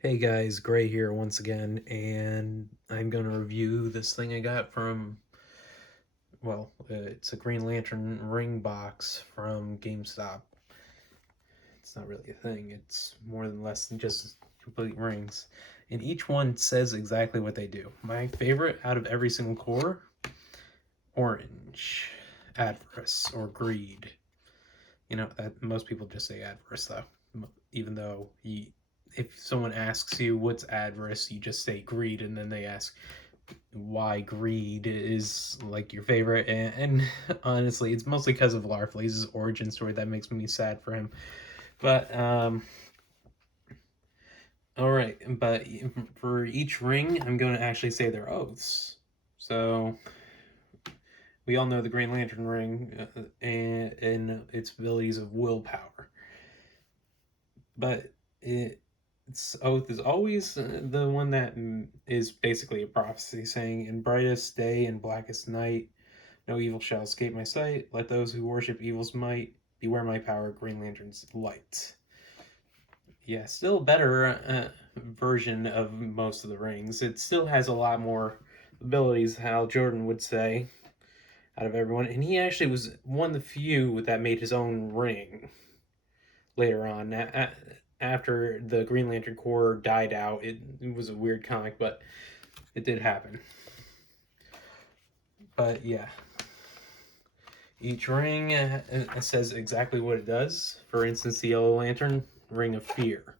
Hey guys, Gray here once again, and I'm going to review this thing I got from, it's a Green Lantern ring box from GameStop. It's not really a thing, it's more than less than just complete rings. And each one says exactly what they do. My favorite out of every single core, orange, Adverse, or Greed. You know, that most people just say Adverse though, even though if someone asks you what's Adverse, you just say Greed, and then they ask why Greed is like your favorite, and honestly, it's mostly because of Larfleeze's origin story that makes me sad for him. But all right, but for each ring, I'm going to actually say their oaths. So we all know the Green Lantern ring and its abilities of willpower, but its oath is always the one that is basically a prophecy, saying, "In brightest day and blackest night, no evil shall escape my sight. Let those who worship evil's might beware my power, Green Lantern's light." Yeah, still a better version of most of the rings. It still has a lot more abilities, Hal Jordan would say, out of everyone. And he actually was one of the few that made his own ring later on. After the Green Lantern Corps died out, it was a weird comic, but it did happen. But yeah, each ring says exactly what it does. For instance, the Yellow Lantern, Ring of Fear.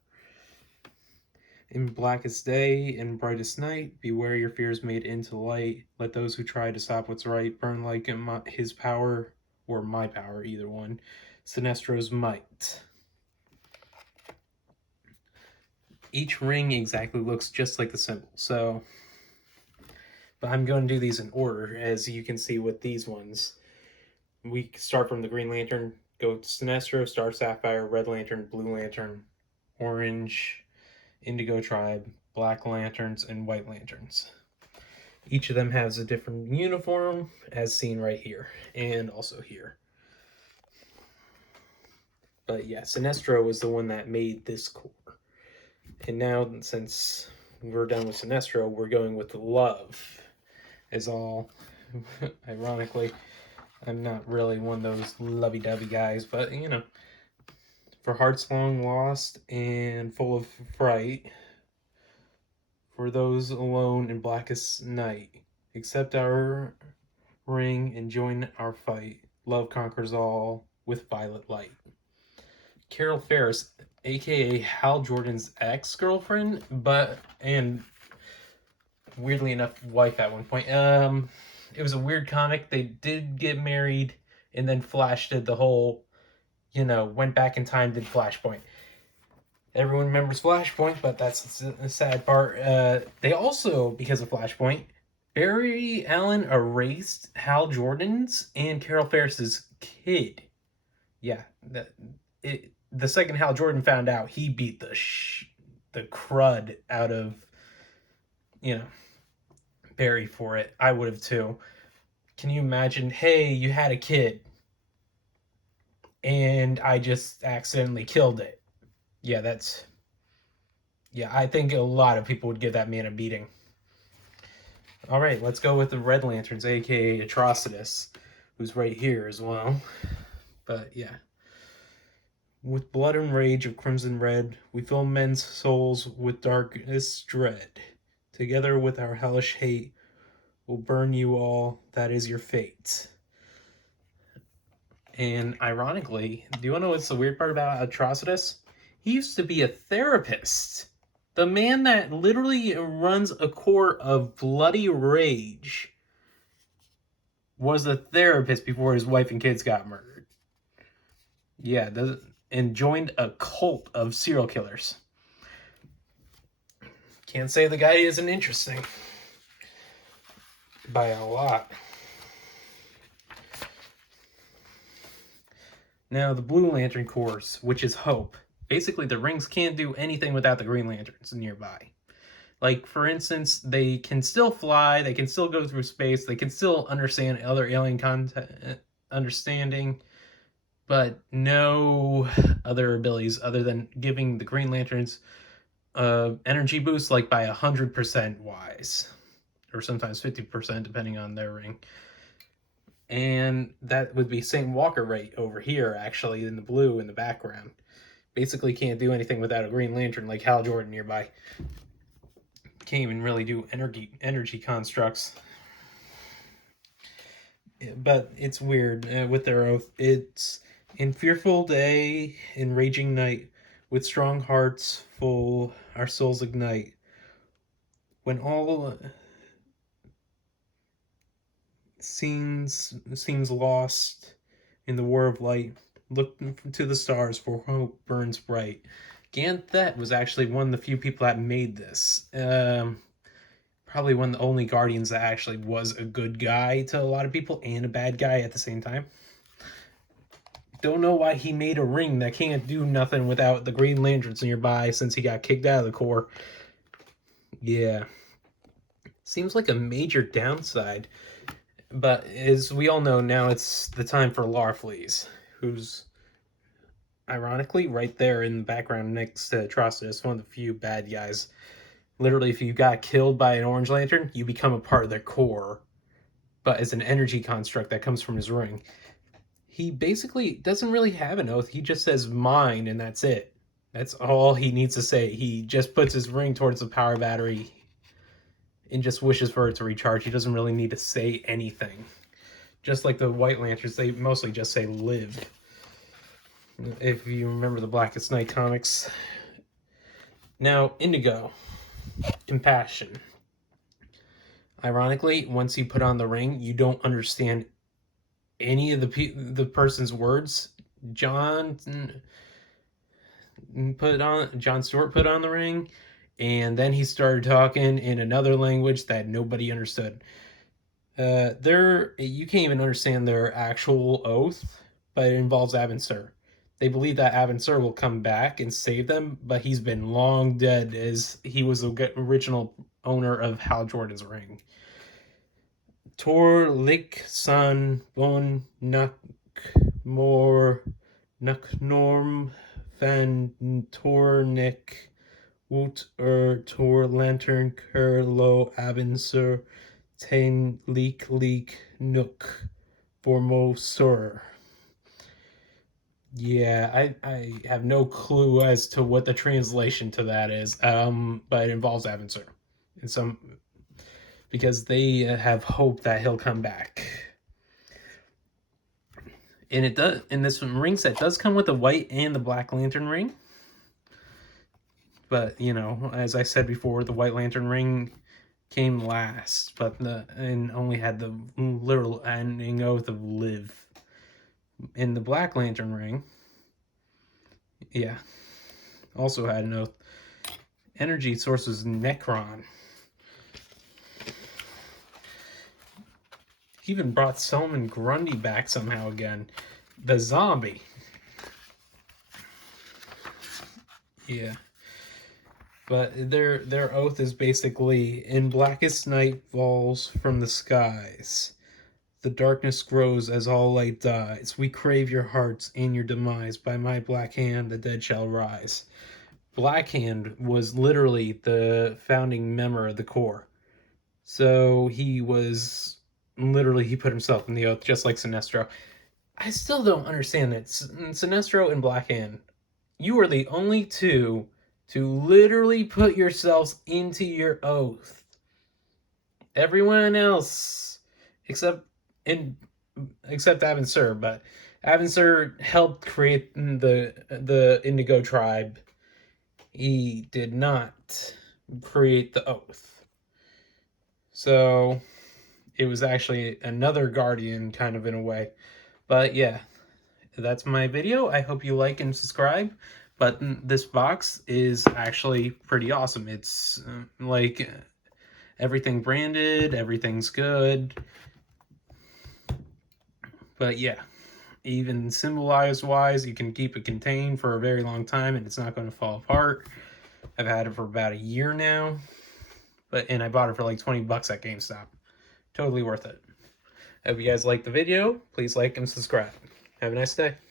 In blackest day and brightest night, beware your fears made into light. Let those who try to stop what's right burn like his power or my power, either one. Sinestro's might. Each ring exactly looks just like the symbol, so. But I'm going to do these in order, as you can see with these ones. We start from the Green Lantern, go to Sinestro, Star Sapphire, Red Lantern, Blue Lantern, Orange, Indigo Tribe, Black Lanterns, and White Lanterns. Each of them has a different uniform, as seen right here, and also here. But yeah, Sinestro was the one that made this core. And now, since we're done with Sinestro, we're going with Love, is all. Ironically, I'm not really one of those lovey-dovey guys, but you know, for hearts long lost and full of fright, for those alone in blackest night, accept our ring and join our fight. Love conquers all with violet light. Carol Ferris, aka Hal Jordan's ex-girlfriend, and weirdly enough, wife at one point. It was a weird comic. They did get married, and then Flash did the whole, went back in time, did Flashpoint. Everyone remembers Flashpoint, but that's the sad part. They also, because of Flashpoint, Barry Allen erased Hal Jordan's and Carol Ferris's kid. Yeah, the second Hal Jordan found out, he beat the crud out of you know Barry for it. I would have too. Can you imagine? Hey, you had a kid, and I just accidentally killed it. Yeah, that's yeah. I think a lot of people would give that man a beating. All right, let's go with the Red Lanterns, aka Atrocitus, who's right here as well. But yeah. With blood and rage of crimson red, we fill men's souls with darkest dread. Together with our hellish hate, we'll burn you all. That is your fate. And ironically, do you want to know what's the weird part about Atrocitus? He used to be a therapist. The man that literally runs a court of bloody rage was a therapist before his wife and kids got murdered. Yeah, and joined a cult of serial killers. Can't say the guy isn't interesting. By a lot. Now, the Blue Lantern Corps, which is Hope. Basically, the rings can't do anything without the Green Lanterns nearby. Like, for instance, they can still fly, they can still go through space, they can still understand other alien understanding, but no other abilities other than giving the Green Lanterns energy boost like by 100% wise, or sometimes 50% depending on their ring. And that would be St. Walker right over here, actually, in the blue in the background. Basically can't do anything without a Green Lantern like Hal Jordan nearby. Can't even really do energy constructs. But it's weird with their oath. It's in fearful day, in raging night, with strong hearts full, our souls ignite. When all seems lost in the war of light, look to the stars, for hope burns bright. Ganthet was actually one of the few people that made this. Probably one of the only Guardians that actually was a good guy to a lot of people and a bad guy at the same time. Don't know why he made a ring that can't do nothing without the Green Lanterns nearby since he got kicked out of the Corps. Yeah. Seems like a major downside. But as we all know, now it's the time for Larfleeze, who's ironically right there in the background next to Atrocitus, one of the few bad guys. Literally, if you got killed by an Orange Lantern, you become a part of their Corps, but as an energy construct that comes from his ring. He basically doesn't really have an oath. He just says mine, and that's it. That's all he needs to say. He just puts his ring towards the power battery and just wishes for it to recharge. He doesn't really need to say anything. Just like the White Lanterns, they mostly just say live. If you remember the Blackest Night comics. Now, Indigo. Compassion. Ironically, once you put on the ring, you don't understand any of the person's words. John Stewart put on the ring, and then he started talking in another language that nobody understood. You can't even understand their actual oath, but it involves Abin Sur. They believe that Abin Sur will come back and save them, but he's been long dead as he was the original owner of Hal Jordan's ring. Tor Lik San Bon Nuk Mor Nuk Norm Van Tornik Woot Tor Lantern Ker Lo Abin Sur Tain Leek Nook Formo Sur. Yeah, I have no clue as to what the translation to that is, but it involves Abin Sur. Because they have hope that he'll come back. And it does. And this ring set does come with the white and the Black Lantern ring. But, you know, as I said before, the White Lantern ring came last, and only had the literal ending oath of live. In the Black Lantern ring, yeah, also had an oath. Energy source was Necron. He even brought Solomon Grundy back somehow again. The zombie. Yeah. But their oath is basically, in blackest night falls from the skies. The darkness grows as all light dies. We crave your hearts and your demise. By my black hand the dead shall rise. Black Hand was literally the founding member of the Corps. So he put himself in the oath, just like Sinestro. I still don't understand that. Sinestro and Black Hand, you are the only two to literally put yourselves into your oath. Everyone else, except Abin Sur, but Abin Sur helped create the Indigo tribe. He did not create the oath. So it was actually another Guardian, kind of, in a way. But yeah, that's my video. I hope you like and subscribe. But this box is actually pretty awesome. It's like everything branded, everything's good. But yeah, even symbolized wise, you can keep it contained for a very long time and it's not going to fall apart. I've had it for about a year now. And I bought it for like 20 bucks at GameStop. Totally worth it. I hope you guys liked the video. Please like and subscribe. Have a nice day.